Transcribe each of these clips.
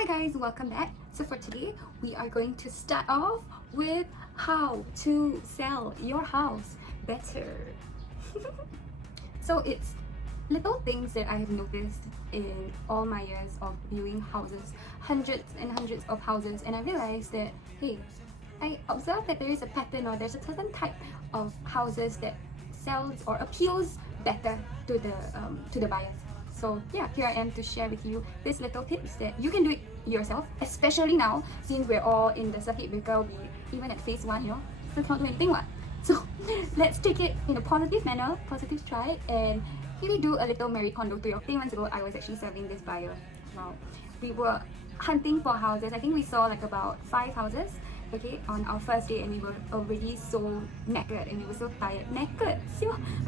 Hi guys, welcome back. So for today, we are going to start off with how to sell your house better. So it's little things that I have noticed in all my years of viewing houses, hundreds and hundreds of houses, and I realized that, hey, I observed that there is a pattern or there's a certain type of houses that sells or appeals better to the buyers. So yeah, here I am to share with you these little tips that you can do it yourself, especially now since we're all in the circuit breaker. We even at phase 1, still can't do anything what. So let's take it in a positive manner, positive try, and really do a little Marie Kondo to your. 3 months ago, I was actually serving this buyer. Wow, we were hunting for houses. I think we saw like about 5 houses, okay, on our first day, and we were already so knackered and we were so tired.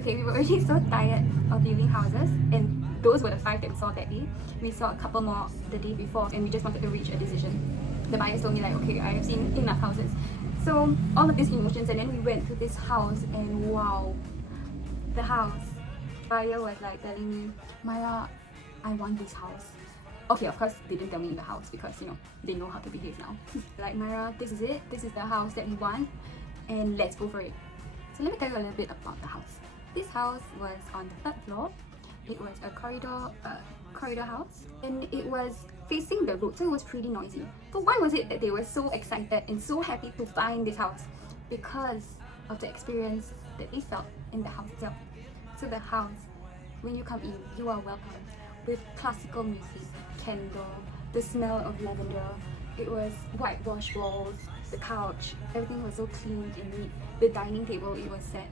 Okay, we were already so tired of viewing houses, and those were the 5 that we saw that day. We saw a couple more the day before, and we just wanted to reach a decision. The buyers told me like, okay, I have seen enough houses. So all of these emotions, and then we went to this house, and wow, the house. Buyer was like telling me, Myra, I want this house. Okay, of course they didn't tell me in the house because they know how to behave now. Like, Myra, this is it. This is the house that we want, and let's go for it. So let me tell you a little bit about the house. This house was on the 3rd floor. It was a corridor house, and it was facing the road, so it was pretty noisy. So why was it that they were so excited and so happy to find this house? Because of the experience that they felt in the house itself. So the house, when you come in, you are welcome with classical music, candle, the smell of lavender. It was whitewashed walls, the couch, everything was so clean and neat. The dining table, it was set.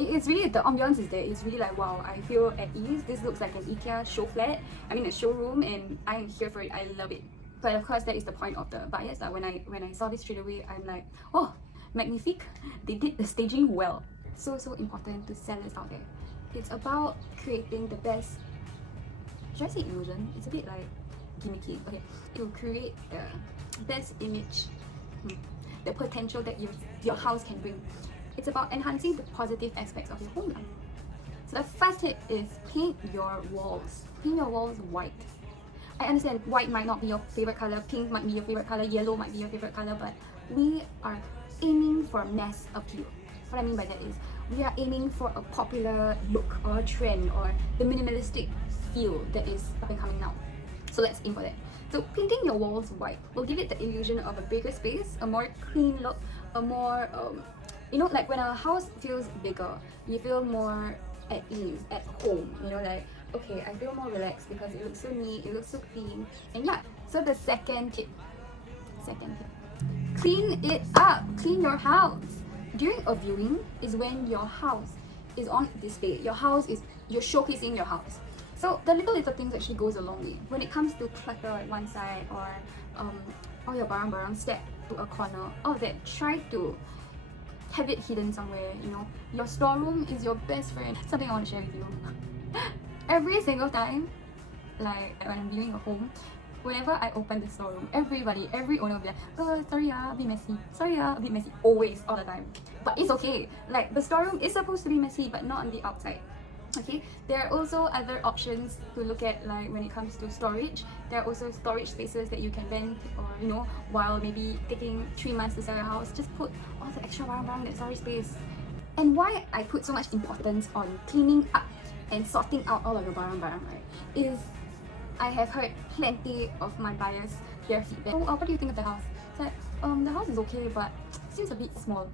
It's really, the ambiance is there. It's really like, wow, I feel at ease. This looks like an IKEA show flat. I mean a showroom, and I'm here for it. I love it. But of course, that is the point of the buyers. When I saw this straight away, I'm like, oh, magnifique. They did the staging well. So important to sell this out there. It's about creating the best, should I say illusion? It's a bit like gimmicky, okay? To create the best image, the potential that your house can bring. It's about enhancing the positive aspects of your home. So the first tip is paint your walls. Paint your walls white. I understand white might not be your favorite color, pink might be your favorite color, yellow might be your favorite color, but we are aiming for mass appeal. What I mean by that is, we are aiming for a popular look or a trend or the minimalistic feel that is up and coming now. So let's aim for that. So painting your walls white will give it the illusion of a bigger space, a more clean look, a more, like when a house feels bigger, you feel more at ease, at home, like, okay, I feel more relaxed because it looks so neat, it looks so clean. And yeah, so the second tip, clean it up, clean your house. During a viewing is when your house is on display. You're showcasing your house. So the little things actually goes a long way. When it comes to clutter at one side, or all your barang-barang stacked to a corner, all of that, try to have it hidden somewhere. Your storeroom is your best friend. Something I want to share with you. Every single time, like when I'm viewing a home, whenever I open the storeroom, every owner will be like, oh, sorry, a bit messy. Sorry, a bit messy. Always, all the time. But it's okay. Like, the storeroom is supposed to be messy, but not on the outside. Okay, there are also other options to look at, like when it comes to storage. There are also storage spaces that you can rent, or while maybe taking 3 months to sell your house, just put all the extra barang-barang in that storage space. And why I put so much importance on cleaning up and sorting out all of your barang-barang, right, is I have heard plenty of my buyers, their feedback. Oh, what do you think of the house? It's like, the house is okay, but seems a bit small.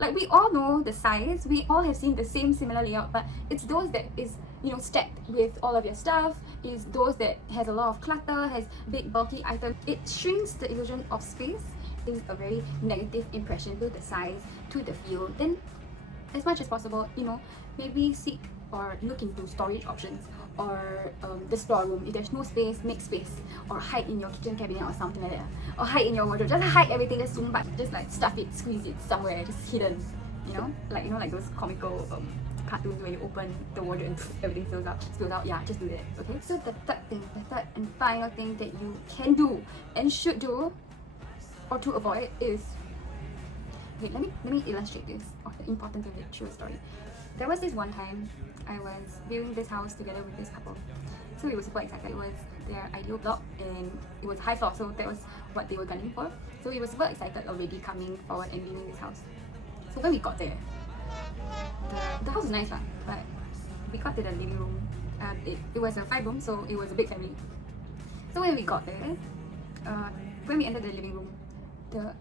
Like, we all know the size, we all have seen the same similar layout, but it's those that is stacked with all of your stuff, is those that has a lot of clutter, has big bulky items. It shrinks the illusion of space, is a very negative impression to the size, to the feel. Then as much as possible, maybe seek or look into storage options, or the storeroom. If there's no space, make space, or hide in your kitchen cabinet or something like that, or hide in your wardrobe. Just hide everything, just like stuff it, squeeze it somewhere, just hidden. Like those comical cartoons where you open the wardrobe and everything spills out. Yeah, just do that. Okay. So the third and final thing that you can do and should do, or to avoid, is, okay, let me illustrate this, or the importance of it through a story. There was this one time I was viewing this house together with this couple. So we were super excited. It was their ideal block and it was high floor, so that was what they were gunning for. So we were super excited already coming forward and viewing this house. So when we got there, the house was nice lah, but we got to the living room. It was a 5-room, so it was a big family. So when we got there, when we entered the living room, the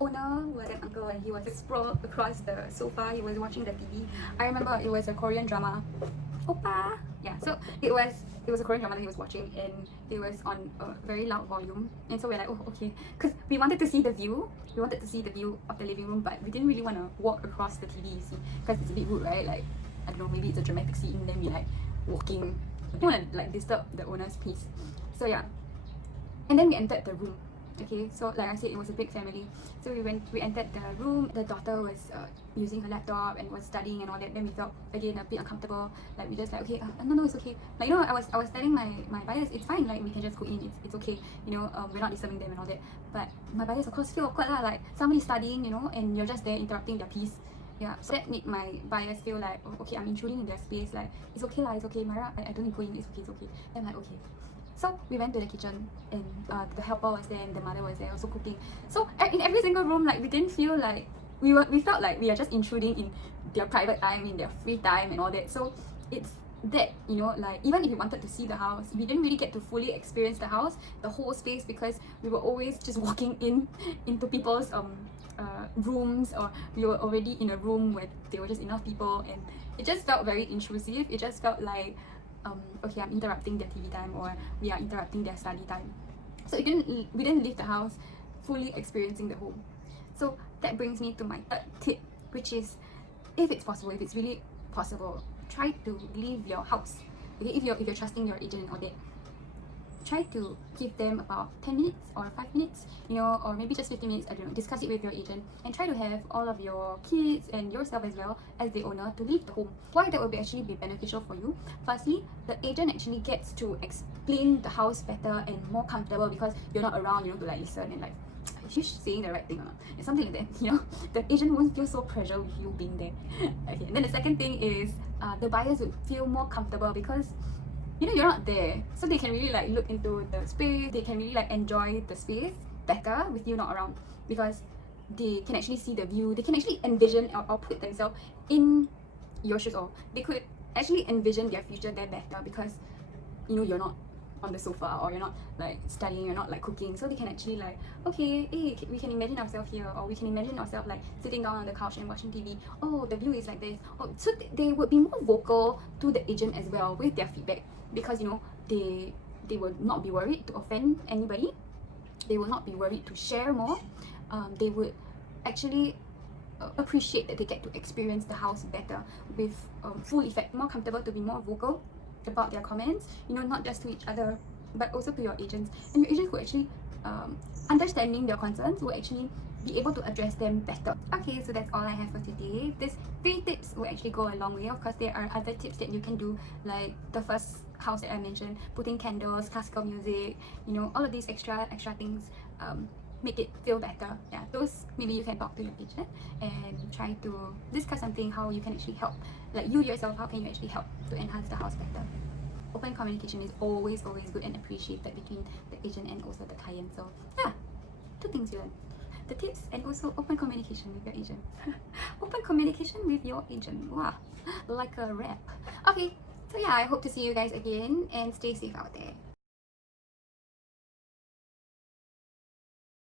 owner was an uncle and he was sprawled across the sofa. He was watching the TV. I remember it was a Korean drama. Oppa! Yeah, so it was a Korean drama that he was watching and it was on a very loud volume. And so we're like, oh, okay. Because we wanted to see the view. We wanted to see the view of the living room, but we didn't really want to walk across the TV, you see. Because it's a bit rude, right? Like, I don't know, maybe it's a dramatic scene and then we like walking. I don't want to like disturb the owner's peace. So yeah. And then we entered the room. Okay, so like I said, it was a big family. So we entered the room. The daughter was using her laptop and was studying and all that. Then we felt again a bit uncomfortable. Like we just like, okay, no, it's okay. Like, you know, I was telling my buyers, it's fine. Like we can just go in. It's okay. You know, we're not disturbing them and all that. But my buyers of course feel awkward lah. Like somebody's studying, you know, and you're just there interrupting their piece. Yeah, so that made my buyers feel like, oh, okay, I'm intruding in their space. Like it's okay lah, it's okay, Mara. I don't need to go in. It's okay, it's okay. Then I'm like, okay. So we went to the kitchen and the helper was there and the mother was there also cooking. So in every single room, like we didn't feel like we felt like we are just intruding in their private time, in their free time and all that. So it's that, you know, like even if we wanted to see the house, we didn't really get to fully experience the house, the whole space, because we were always just walking into people's rooms, or we were already in a room where there were just enough people, and it just felt very intrusive. It just felt like okay, I'm interrupting their TV time, or we are interrupting their study time. So we didn't leave the house fully experiencing the home. So that brings me to my third tip, which is, if it's possible, if it's really possible, try to leave your house. Okay, if you're trusting your agent or that, try to give them about 10 minutes or 5 minutes, you know, or maybe just 15 minutes, I don't know, discuss it with your agent and try to have all of your kids and yourself as well as the owner to leave the home. Why that would actually be beneficial for you? Firstly, the agent actually gets to explain the house better and more comfortable because you're not around, you know, to like listen and like, is she saying the right thing or not? It's something like that, you know. The agent won't feel so pressured with you being there. Okay, and then the second thing is the buyers would feel more comfortable because, you know, you're not there, so they can really like look into the space. They can really like enjoy the space better with you not around, because they can actually see the view. They can actually envision or put themselves in your shoes, or they could actually envision their future there better because, you know, you're not on the sofa, or you're not like studying, you're not like cooking. So they can actually like, okay, hey, we can imagine ourselves here, or we can imagine ourselves like sitting down on the couch and watching TV. Oh, the view is like this. Oh, so they would be more vocal to the agent as well with their feedback, because, you know, they will not be worried to offend anybody. They will not be worried to share more. They would actually appreciate that they get to experience the house better with full effect, more comfortable to be more vocal about their comments, you know, not just to each other but also to your agents. And your agents who actually understanding their concerns will actually be able to address them better. Okay, so that's all I have for today. These 3 tips will actually go a long way. Of course, there are other tips that you can do, like the first house that I mentioned, putting candles, classical music, you know, all of these extra things make it feel better. Yeah, those maybe you can talk to your agent and try to discuss something, how you can actually help, like you yourself, how can you actually help to enhance the house better. Open communication is always good and appreciated between the agent and also the client. So yeah, 2 things you learn: the tips and also open communication with your agent. Open communication with your agent, wow, like a rap. Okay, so yeah, I hope to see you guys again and stay safe out there.